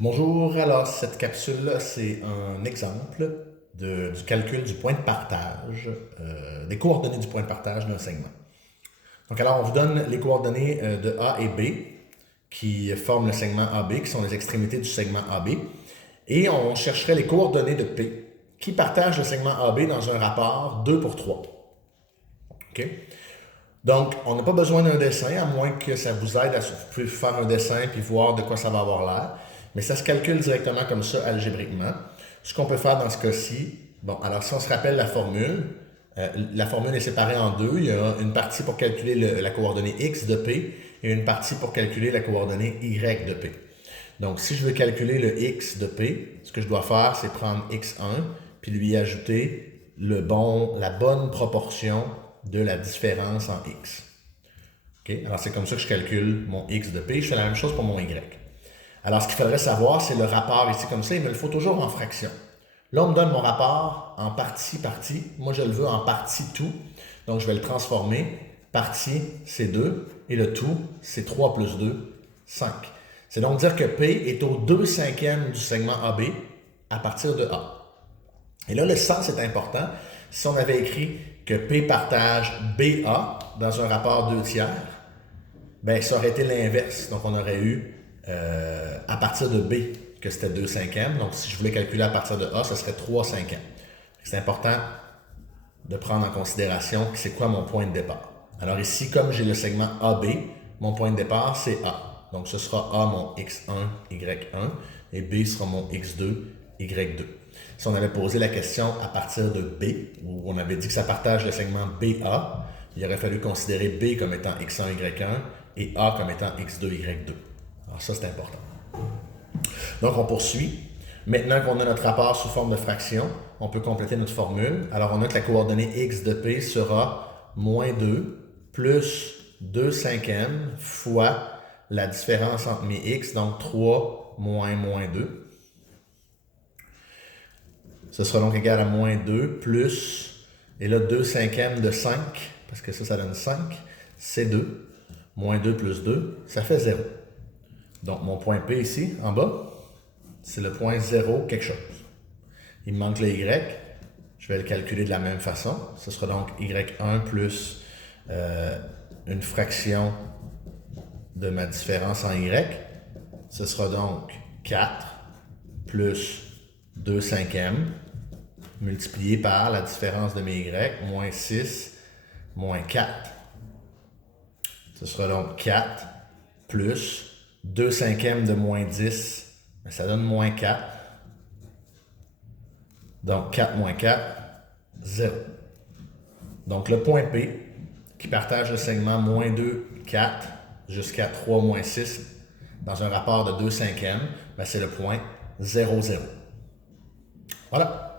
Bonjour, alors cette capsule-là, c'est un exemple du calcul du point de partage, des coordonnées du point de partage d'un segment. Donc alors, on vous donne les coordonnées de A et B qui forment le segment AB, qui sont les extrémités du segment AB, et on chercherait les coordonnées de P qui partagent le segment AB dans un rapport 2 pour 3. OK? Donc, on n'a pas besoin d'un dessin, à moins que ça vous aide à vous pouvez faire un dessin puis voir de quoi ça va avoir l'air. Mais ça se calcule directement comme ça, algébriquement. Ce qu'on peut faire dans ce cas-ci, bon, alors si on se rappelle la formule est séparée en deux. Il y a une partie pour calculer la coordonnée x de p et une partie pour calculer la coordonnée y de p. Donc, si je veux calculer le x de p, ce que je dois faire, c'est prendre x1 puis lui ajouter la bonne proportion de la différence en x. Okay? Alors, c'est comme ça que je calcule mon x de p. Je fais la même chose pour mon y. Alors, ce qu'il faudrait savoir, c'est le rapport ici comme ça. Il me le faut toujours en fraction. Là, on me donne mon rapport en partie-partie. Moi, je le veux en partie tout. Donc, je vais le transformer. Partie, c'est 2. Et le tout, c'est 3 plus 2, 5. C'est donc dire que P est au 2/5 du segment AB à partir de A. Et là, le sens est important. Si on avait écrit que P partage BA dans un rapport 2 tiers, ben ça aurait été l'inverse. Donc, on aurait eu à partir de B que c'était 2/5. Donc, si je voulais calculer à partir de A, ce serait 3/5. C'est important de prendre en considération c'est quoi mon point de départ. Alors ici, comme j'ai le segment AB, mon point de départ, c'est A. Donc, ce sera A mon X1, Y1, et B sera mon X2, Y2. Si on avait posé la question à partir de B, où on avait dit que ça partage le segment BA, il aurait fallu considérer B comme étant X1, Y1 et A comme étant X2, Y2. Alors ça, c'est important. Donc, on poursuit. Maintenant qu'on a notre rapport sous forme de fraction, on peut compléter notre formule. Alors, on a que la coordonnée x de p sera moins 2 plus 2/5 fois la différence entre mes x, donc 3 moins 2. Ce sera donc égal à moins 2 plus, et là 2/5 de 5, parce que ça donne 5, c'est 2. Moins 2 plus 2, ça fait 0. Donc mon point P ici, en bas, c'est le point 0 quelque chose. Il me manque le y, je vais le calculer de la même façon. Ce sera donc y1 plus une fraction de ma différence en y. Ce sera donc 4 plus 2/5 multiplié par la différence de mes y, moins 6, moins 4. Ce sera donc 4 plus 2/5 de moins 10, ça donne moins 4. Donc 4 moins 4, 0. Donc le point P, qui partage le segment moins 2, 4 jusqu'à 3 moins 6 dans un rapport de 2/5, ben c'est le point 0, 0. Voilà.